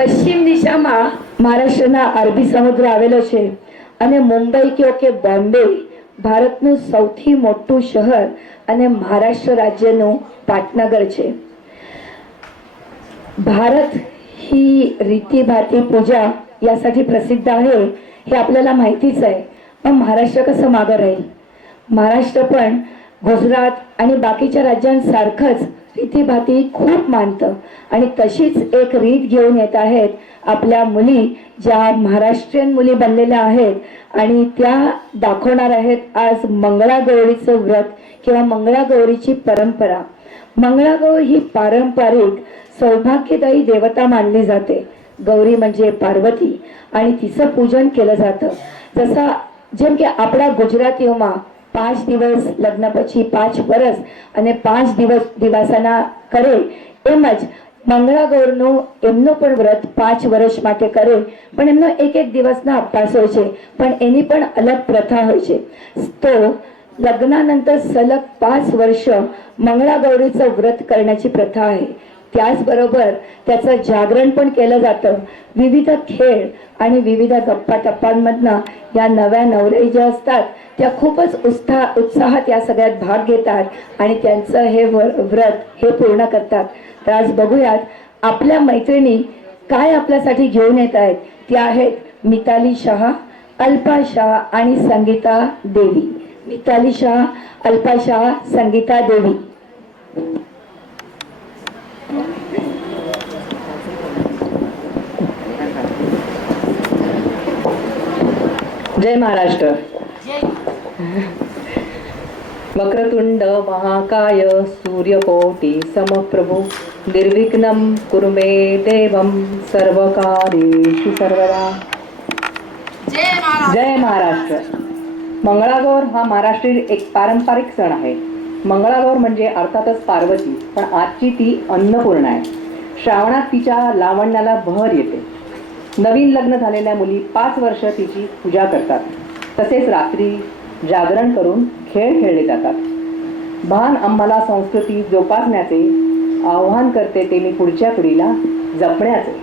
પશ્ચિમ દિશામાં મહારાષ્ટ્રના અરબી સમુદ્ર આવેલો છે અને મુંબઈ કયો કે બોમ્બે ભારતનું સૌથી મોટું શહેર અને મહારાષ્ટ્ર રાજ્યનું પાટનગર છે. भारत ही रीतीभाती पूजा यासाठी प्रसिद्ध आहे हे आपल्याला माहितीच आहे. पण महाराष्ट्र कसं मागं राहील? महाराष्ट्र पण गुजरात आणि बाकीच्या राज्यांसारखंच रीतीभाती खूप मानतं आणि तशीच एक रीत घेऊन येत आहेत आपल्या मुली, ज्या महाराष्ट्रीयन मुली बनलेल्या आहेत आणि त्या दाखवणार आहेत आज मंगळागौरीचं व्रत किंवा मंगळागौरीची परंपरा. मंगळागौर ही पारंपरिक सौभाग्यदायी देवता मानली जाते. गौरी म्हणजे पार्वती आणि तिचं पूजन केलं जातं. जसा જેમ કે આપણા ગુજરાતીઓમાં 5 દિવસ લગ્ન પછી 5 વર્ષ અને 5 દિવસ દિવાસાના કરે એમ જ મંગળાગૌરનું એમનો પણ વ્રત 5 વર્ષ માટે કરે પણ એમનો એક એક દિવસના ઉપવાસ હોય છે પણ એની પણ અલગ પ્રથા હોય છે. તો लग्नानंतर सलग 5 वर्ष मंगळागौरीचं व्रत करण्याची प्रथा आहे. त्याचबरोबर त्याचं जागरण पण केलं जातं. विविध खेळ आणि विविध गप्पा टप्पांमधनं या नव्या नवरी ज्या असतात त्या खूपच उत्साहात या सगळ्यात भाग घेतात आणि त्यांचं हे व्रत हे पूर्ण करतात. तर आज बघूयात आपल्या मैत्रिणी काय आपल्यासाठी घेऊन येत आहेत. त्या आहेत मिताली शाह, अल्पा शाह आणि संगीता देवी. मिताली शाह, अल्पा शाह, संगीता देवी. जय महाराष्ट्र. वक्रतुंड महाकाय सूर्यकोटि समप्रभु निर्विघ्नं कुरु मे देवं सर्वकार्येषु सर्वदा. जय महाराष्ट्र. मंगळागौर हा महाराष्ट्रीय एक पारंपरिक सण आहे. मंगळागौर म्हणजे अर्थातच पार्वती, पण आजची ती अन्नपूर्णा आहे. श्रावणात तिच्या लावण्याला बहर येते. नवीन लग्न झालेल्या मुली 5 वर्ष तिची पूजा करतात. तसेच रात्री जागरण करून खेळ खेळले जातात. भान आम्हाला संस्कृती जोपासण्याचे आव्हान करते ते मी पुढच्या पिढीला जपण्याचे.